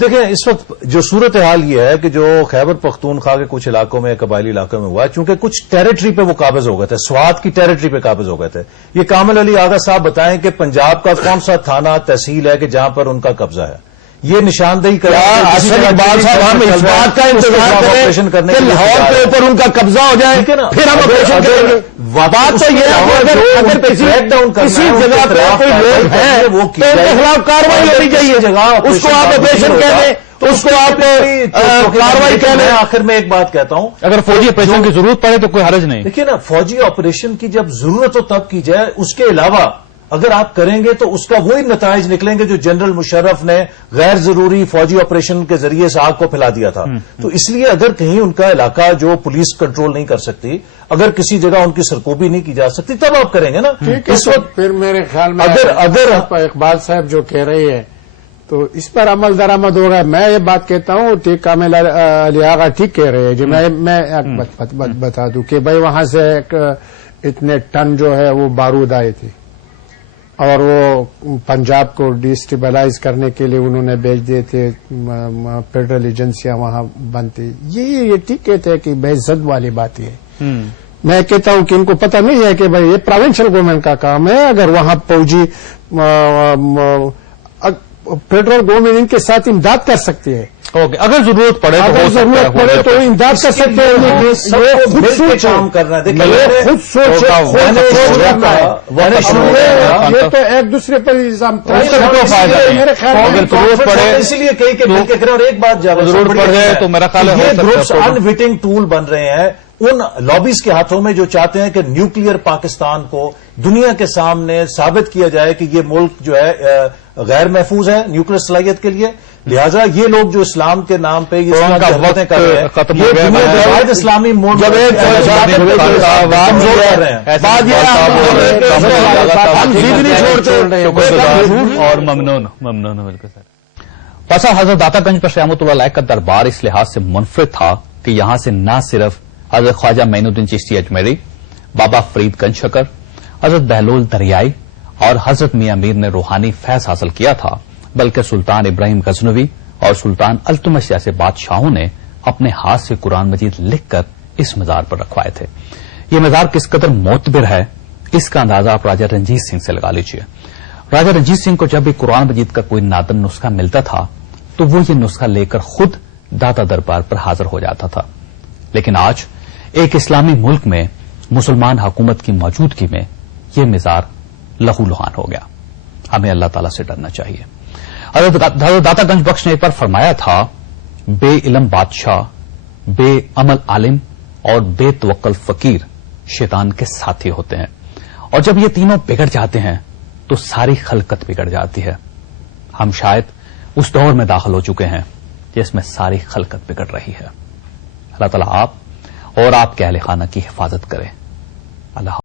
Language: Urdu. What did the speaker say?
دیکھیں اس وقت جو صورتحال یہ ہے کہ جو خیبر پختونخوا کے کچھ علاقوں میں قبائلی علاقوں میں ہوا ہے، چونکہ کچھ ٹیریٹری پہ وہ قابض ہو گئے تھے، سوات کی ٹیریٹری پہ قابض ہو گئے تھے. یہ کامل علی آغا صاحب بتائیں کہ پنجاب کا کون سا تھانہ تحصیل ہے کہ جہاں پر ان کا قبضہ ہے؟ یہ نشاندہی کریں. اقبال صاحب ہم اس بات کا انتظار کریں کہ لاہور کے اوپر ان کا قبضہ ہو جائے پھر ہم آپریشن کریں گے. بات تو یہ ہے اگر کسی جگہ پہ کوئی لوگ ہیں تو ان کے خلاف کاروائی ہونی چاہیے. اس کو آپ آپریشن کہہ دیں، اس کو آپ کاروائی کہہ لیں. آخر میں ایک بات کہتا ہوں، اگر فوجی آپریشن کی ضرورت پڑے تو کوئی حرج نہیں. دیکھیے نا، فوجی آپریشن کی جب ضرورت ہو تب کی جائے. اس کے علاوہ اگر آپ کریں گے تو اس کا وہی نتائج نکلیں گے جو جنرل مشرف نے غیر ضروری فوجی آپریشن کے ذریعے سے آگ کو پھیلا دیا تھا. تو اس لیے اگر کہیں ان کا علاقہ جو پولیس کنٹرول نہیں کر سکتی، اگر کسی جگہ ان کی سرکوبی نہیں کی جا سکتی، تب آپ کریں گے نا. اس وقت پھر میرے خیال میں اگر اقبال صاحب جو کہہ رہی ہے تو اس پر عمل درآمد ہوگا. میں یہ بات کہتا ہوں، ٹھیک کامل علی آغا ٹھیک کہہ رہے ہیں جی. میں بتا دوں کہ بھائی وہاں سے اتنے ٹن جو ہے وہ بارود آئے تھے اور وہ پنجاب کو ڈیسٹیبلائز کرنے کے لیے انہوں نے بھیج دیے تھے. فیڈرل ایجنسیاں وہاں بنتی. یہ ٹھیک کہتے ہیں کہ بحثت والی بات ہے. میں کہتا ہوں کہ ان کو پتہ نہیں ہے کہ بھائی یہ پروونشل گورنمنٹ کا کام ہے. اگر وہاں فوجی فیڈرل گورنمنٹ ان کے ساتھ امداد کر سکتی ہے. اوکے، اگر ضرورت پڑے تو امداد کر سکتے ہیں. خود سوچ کام کرنا ہے. خود سوچ یہ تو ایک دوسرے پر الزام میرے خیال میں اسی لیے کہیں کہ مل کے کریں. اور ایک بات ضرورت پڑ جائے تو میرا خیال ہے یہ گروپس انوٹنگ ٹول بن رہے ہیں ان لابیز کے ہاتھوں میں جو چاہتے ہیں کہ نیوکلیئر پاکستان کو دنیا کے سامنے ثابت کیا جائے کہ یہ ملک جو ہے غیر محفوظ ہے نیوکلیئر صلاحیت کے لیے. لہذا یہ لوگ جو اسلام کے نام پہ یہ حرکتیں کر رہے ہیں، یہ دنیا کے واحد اسلامی ملک اور ممنون بالکل سر. پسا حضرت داتا گنج پر رحمۃ اللہ علیہ کا دربار اس لحاظ سے منفرد تھا کہ یہاں سے نہ صرف حضرت خواجہ معین الدین چشتی اجمیری، بابا فرید گنج شکر، حضرت بہلول دریائی اور حضرت میاں میر نے روحانی فیض حاصل کیا تھا، بلکہ سلطان ابراہیم غزنوی اور سلطان التمش جیسے بادشاہوں نے اپنے ہاتھ سے قرآن مجید لکھ کر اس مزار پر رکھوائے تھے. یہ مزار کس قدر معتبر ہے اس کا اندازہ آپ راجہ رنجیت سنگھ سے لگا لیجیے. راجہ رنجیت سنگھ کو جب بھی قرآن مجید کا کوئی نادر نسخہ ملتا تھا تو وہ یہ نسخہ لے کر خود داتا دربار پر حاضر ہو جاتا تھا. لیکن آج ایک اسلامی ملک میں مسلمان حکومت کی موجودگی میں یہ مزار لہو لہان ہو گیا. ہمیں اللہ تعالیٰ سے ڈرنا چاہیے. حضرت داتا گنج بخش نے ایک بار فرمایا تھا، بے علم بادشاہ، بے عمل عالم اور بے توکل فقیر شیطان کے ساتھی ہوتے ہیں، اور جب یہ تینوں بگڑ جاتے ہیں تو ساری خلقت بگڑ جاتی ہے. ہم شاید اس دور میں داخل ہو چکے ہیں جس میں ساری خلقت بگڑ رہی ہے. اللہ تعالیٰ آپ اور آپ کے اہل خانہ کی حفاظت کرے. اللہ